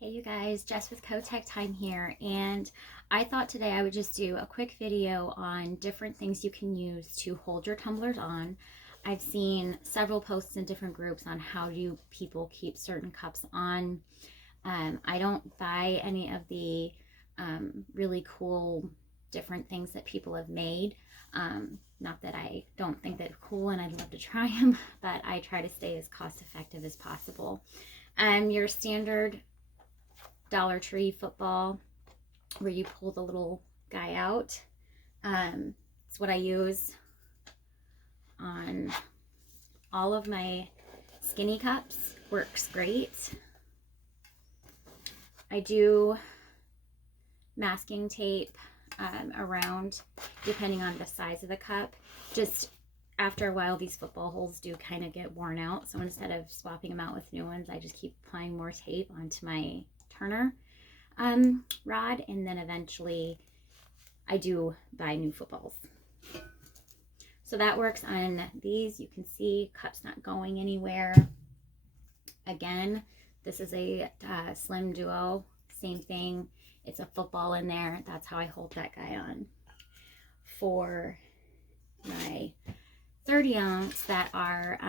Hey you guys, Jess with Cotech Time here, and I thought today I would just do a quick video on different things you can use to hold your tumblers on. I've seen several posts in different groups on how do people keep certain cups on. I don't buy any of the really cool different things that people have made. Not that I don't think they're cool and I'd love to try them, but I try to stay as cost effective as possible. Your standard Dollar Tree football where you pull the little guy out. It's what I use on all of my skinny cups. Works great. I do masking tape around depending on the size of the cup. Just after a while, these football holes do kind of get worn out. So instead of swapping them out with new ones, I just keep applying more tape onto my turner rod, and then eventually I do buy new footballs. So that works on these. You can see cups not going anywhere. Again, this is a Slim Duo, same thing. It's a football in there. That's how I hold that guy on. For my 30 ounce that are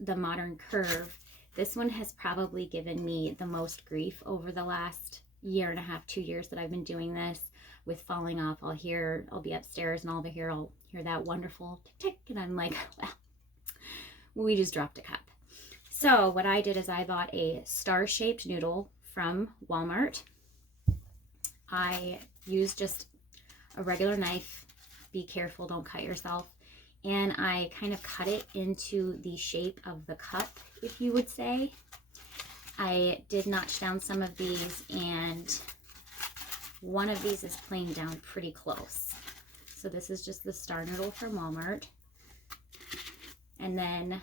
the modern curve, this one has probably given me the most grief over the last year and a half, 2 years that I've been doing this with falling off. I'll be upstairs and I'll hear that wonderful tick tick, and I'm like, well, we just dropped a cup. So what I did is I bought a star-shaped noodle from Walmart. I used just a regular knife. Be careful, don't cut yourself. And I kind of cut it into the shape of the cup, if you would say. I did notch down some of these, and one of these is playing down pretty close. So this is just the star noodle from Walmart. And then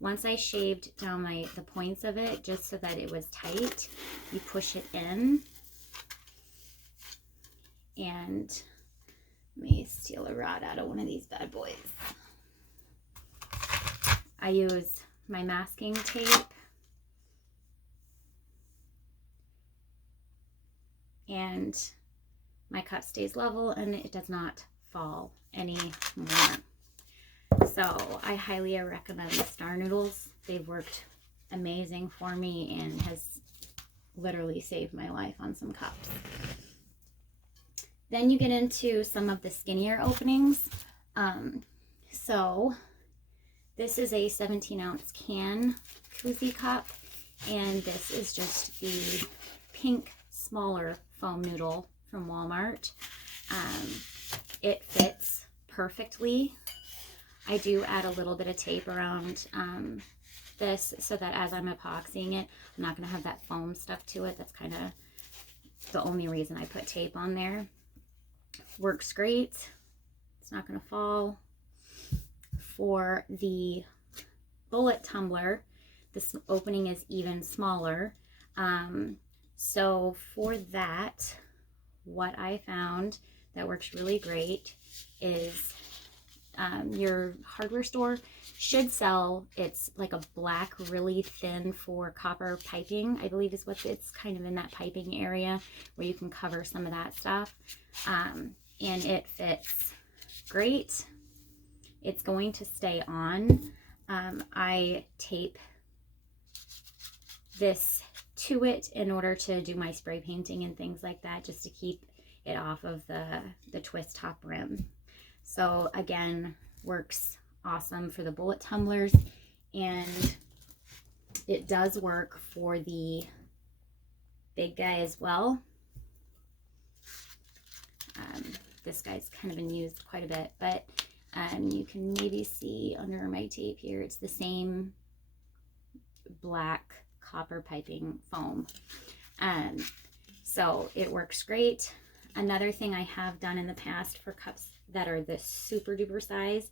once I shaved down the points of it, just so that it was tight, you push it in. And let me steal a rod out of one of these bad boys. I use my masking tape and my cup stays level and it does not fall anymore. So I highly recommend the star noodles. They've worked amazing for me and has literally saved my life on some cups. Then you get into some of the skinnier openings. So this is a 17-ounce can koozie cup, and this is just the pink smaller foam noodle from Walmart. It fits perfectly. I do add a little bit of tape around this so that as I'm epoxying it, I'm not going to have that foam stuck to it. That's kind of the only reason I put tape on there. Works great. It's not going to fall. For the bullet tumbler, this opening is even smaller. So for that, what I found that works really great is your hardware store should sell, it's like a black, really thin for copper piping, I believe is what it's kind of in that piping area where you can cover some of that stuff. And it fits great. It's going to stay on. I tape this to it in order to do my spray painting and things like that, just to keep it off of the twist top rim. So again, works awesome for the bullet tumblers, and it does work for the big guy as well. This guy's kind of been used quite a bit, but you can maybe see under my tape here, it's the same black copper piping foam. So it works great. Another thing I have done in the past for cups that are the super duper size,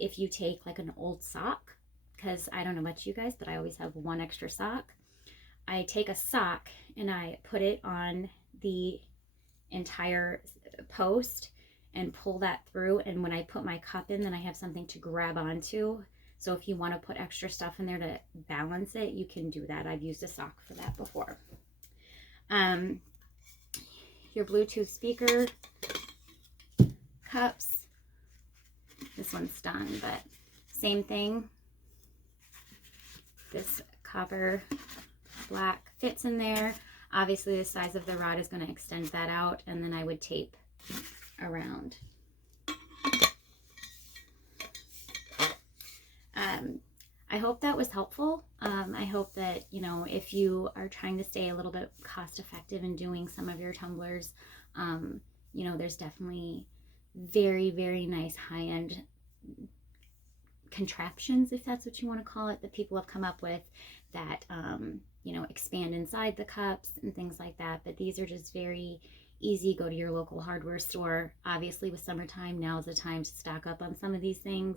if you take like an old sock, because I don't know about you guys, but I always have one extra sock. I take a sock and I put it on the entire post and pull that through, and when I put my cup in, then I have something to grab onto So if you want to put extra stuff in there to balance it, you can do that. I've used a sock for that before. Your Bluetooth speaker cups. This one's done, but same thing. This copper black fits in there. Obviously the size of the rod is going to extend that out, and then I would tape around. I hope that was helpful. I hope that, you know, if you are trying to stay a little bit cost effective in doing some of your tumblers, you know, there's definitely very, very nice high-end contraptions, if that's what you want to call it, that people have come up with that, you know, expand inside the cups and things like that. But these are just very easy. Go to your local hardware store. Obviously with summertime, now is the time to stock up on some of these things.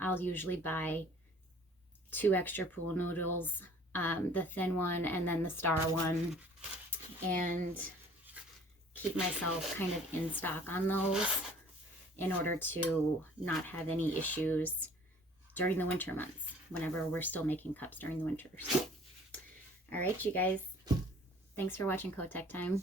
I'll usually buy 2 extra pool noodles, the thin one and then the star one, and keep myself kind of in stock on those in order to not have any issues during the winter months, whenever we're still making cups during the winters. All right, you guys, thanks for watching Kotek Time.